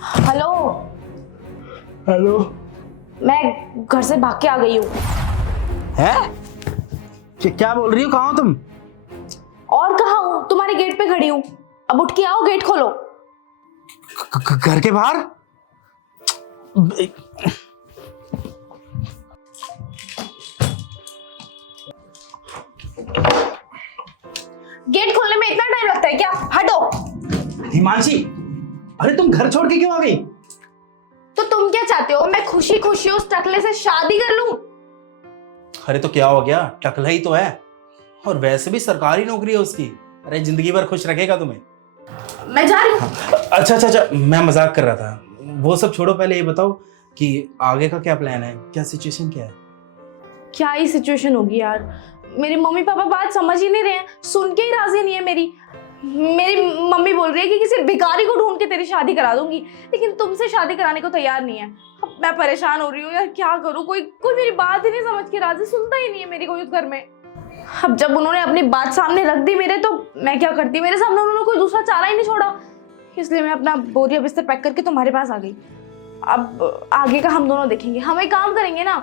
Hello. Hello. मैं घर से भाग के आ गई हूँ। है? क्या बोल रही हो? कहाँ हो तुम? और कहाँ हूँ? तुम्हारे गेट पे खड़ी हूँ। अब उठ के आओ, गेट खोलो। घर के बाहर? गेट खोलने में इतना टाइम लगता है क्या? हटो। हिमांशी, अरे तुम घर छोड़ के क्यों आ गई? तो तुम क्या चाहते हो? मैं खुशी खुशी उस टकले से शादी कर लूं? अरे तो क्या हो गया? टकला ही तो है, और वैसे भी सरकारी नौकरी है उसकी। अरे जिंदगी भर खुश रखेगा तुम्हें। मैं जा रही हूँ। अच्छा, मैं मजाक कर रहा था। वो सब छोड़ो, पहले ये बताओ कि आगे का क्या प्लान है, क्या सिचुएशन क्या है? क्या ही सिचुएशन होगी यार। मेरे मम्मी पापा बात समझ ही नहीं रहे हैं, सुन के ही राजी नहीं है। मेरी मम्मी बोल रही है कि किसी भिखारी को ढूंढ के तेरी शादी करा दूंगी, लेकिन तुमसे शादी कराने को तैयार नहीं है। अब मैं परेशान हो रही हूँ यार, क्या करूँ? कोई मेरी बात ही नहीं समझ के राजी, सुनता ही नहीं है मेरी कोई उस घर में। अब जब उन्होंने अपनी बात सामने रख दी मेरे, तो मैं क्या करती? मेरे सामने उन्होंने कोई दूसरा चारा ही नहीं छोड़ा, इसलिए मैं अपना बोरिया बिस्तर पैक करके तुम्हारे पास आ गई। अब आगे का हम दोनों देखेंगे। हम एक काम करेंगे ना,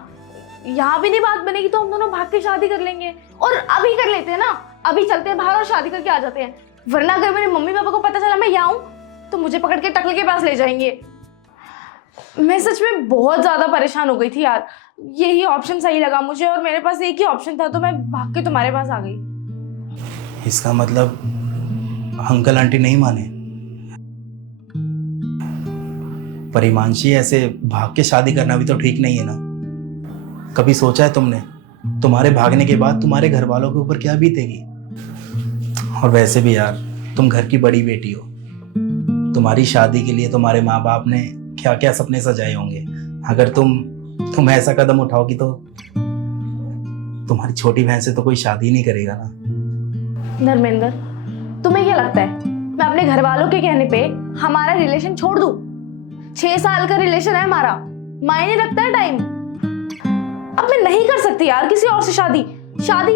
यहाँ भी नहीं बात बनेगी तो हम दोनों भाग के शादी कर लेंगे, और अभी कर लेते हैं ना। अभी चलते हैं बाहर और शादी करके आ जाते हैं, वरना अगर मेरे मम्मी पापा को पता चला मैं यहाँ हूँ तो मुझे पकड़ के टकले के पास ले जाएंगे। मैं सच में बहुत ज्यादा परेशान हो गई थी यार। यही ऑप्शन सही लगा मुझे, और मेरे पास एक ही ऑप्शन था, तो मैं भाग के तुम्हारे पास आ गई। इसका मतलब अंकल आंटी नहीं माने? पर हिमांशी, ऐसे भाग के शादी करना भी तो ठीक नहीं है ना। कभी सोचा है तुमने तुम्हारे भागने के बाद तुम्हारे घर वालों के ऊपर क्या बीतेगी? और वैसे भी यार, तुम घर की बड़ी बेटी हो। तुम्हारी शादी के लिए तुम्हारे माँ बाप ने क्या क्या सपने सजाए होंगे। अगर तुम ऐसा कदम उठाओगी तो तुम्हारी छोटी बहन से तो कोई शादी नहीं करेगा ना। धर्मेंद्र, तुम्हें क्या लगता है मैं अपने घर वालों के कहने पे हमारा रिलेशन छोड़ दूं? 6 साल का रिलेशन है हमारा, मायने रखता है टाइम। अब मैं नहीं कर सकती यार किसी और से शादी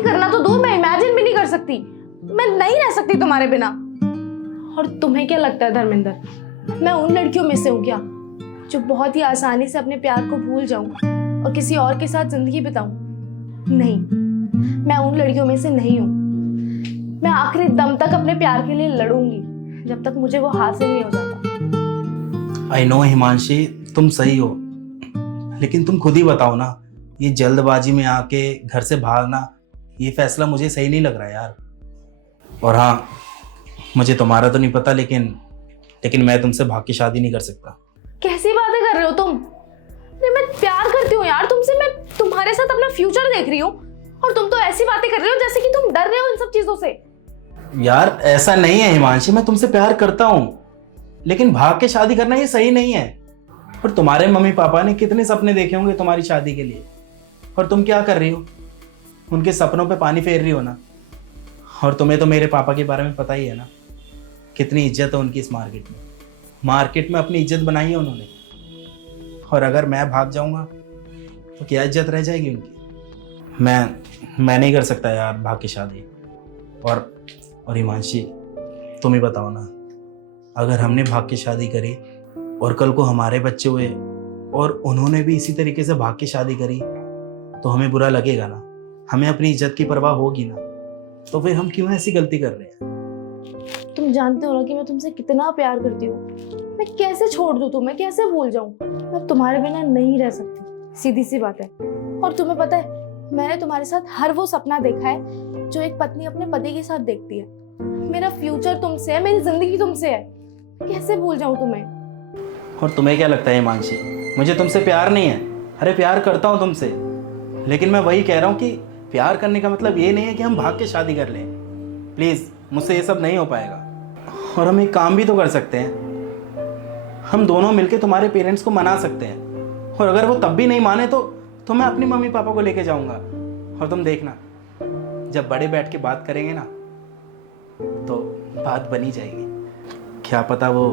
करना तो दूर, मैं इमेजिन भी नहीं कर सकती। मैं नहीं रह सकती तुम्हारे बिना। और तुम्हें क्या लगता है धर्मेंद्र, मैं उन लड़कियों में से हूँ क्या जो बहुत ही आसानी से अपने प्यार को भूल जाऊं और किसी और के साथ जिंदगी बिताऊं? नहीं, मैं उन लड़कियों में से नहीं हूँ। मैं आखिरी दम तक अपने प्यार के लिए लड़ूंगी, जब तक मुझे वो हासिल नहीं हो जाता। आई नो हिमांशी, तुम सही हो, लेकिन तुम खुद ही बताओ ना, ये जल्दबाजी में आके घर से भागना, ये फैसला मुझे सही नहीं लग रहा यार। और हाँ, मुझे तुम्हारा तो नहीं पता, लेकिन मैं तुमसे भाग के शादी नहीं कर सकता। कैसी बातें कर रहे हो तुम? अरे मैं प्यार करती हूँ यार तुमसे, मैं तुम्हारे साथ अपना फ्यूचर देख रही हूँ, और तुम तो ऐसी बातें कर रहे हो जैसे कि तुम डर रहे हो इन सब चीजों से। यार ऐसा नहीं है हिमांशी, मैं तुमसे प्यार करता हूँ, लेकिन भाग के शादी करना ये सही नहीं है। और तुम्हारे मम्मी पापा ने कितने सपने देखे होंगे तुम्हारी शादी के लिए, और तुम क्या कर रही हो? उनके सपनों पे पानी फेर रही हो ना। और तुम्हें तो मेरे पापा के बारे में पता ही है ना, कितनी इज्जत है उनकी इस मार्केट में अपनी इज्जत बनाई है उन्होंने। और अगर मैं भाग जाऊंगा तो क्या इज्जत रह जाएगी उनकी? मैं नहीं कर सकता यार भाग के शादी। और हिमांशी, तुम ही बताओ ना, अगर हमने भाग के शादी करी और कल को हमारे बच्चे हुए और उन्होंने भी इसी तरीके से भाग के शादी करी, तो हमें बुरा लगेगा ना, हमें अपनी इज्जत की परवाह होगी ना। तो फिर हम क्यों ऐसी गलती कर रहे हैं? तुम जानते हो ना कि मैं तुमसे कितना प्यार करती हूँ। मैं कैसे छोड़ दूँ तुम्हें, कैसे भूल जाऊँ? मैं तुम्हारे बिना नहीं रह सकती, सीधी सी बात है। और तुम्हें पता है, मैंने तुम्हारे साथ हर वो सपना देखा है जो एक पत्नी अपने पति के साथ देखती है। मेरा फ्यूचर तुमसे है, मेरी जिंदगी तुमसे है, कैसे भूल जाऊँ तुम्हें? और तुम्हें क्या लगता है हिमांशी, मुझे तुमसे प्यार नहीं है? अरे प्यार करता हूँ तुमसे, लेकिन मैं वही कह रहा हूँ कि प्यार करने का मतलब ये नहीं है कि हम भाग के शादी कर लें। प्लीज़, मुझसे ये सब नहीं हो पाएगा। और हम एक काम भी तो कर सकते हैं, हम दोनों मिलके तुम्हारे पेरेंट्स को मना सकते हैं, और अगर वो तब भी नहीं माने तो मैं अपनी मम्मी पापा को लेके जाऊंगा। और तुम देखना, जब बड़े बैठ के बात करेंगे ना, तो बात बनी जाएगी। क्या पता वो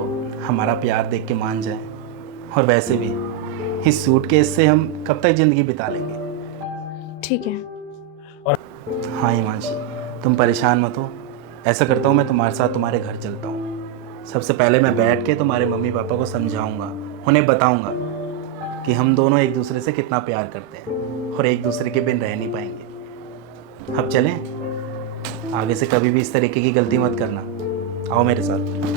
हमारा प्यार देख के मान जाए। और वैसे भी इस सूटकेस से हम कब तक ज़िंदगी बिता लेंगे? ठीक है। और हाँ हिमांशी, तुम परेशान मत हो। ऐसा करता हूँ, मैं तुम्हारे साथ तुम्हारे घर चलता हूँ, सबसे पहले मैं बैठ के तुम्हारे मम्मी पापा को समझाऊंगा, उन्हें बताऊंगा कि हम दोनों एक दूसरे से कितना प्यार करते हैं और एक दूसरे के बिन रह नहीं पाएंगे। अब चलें, आगे से कभी भी इस तरीके की गलती मत करना। आओ मेरे साथ।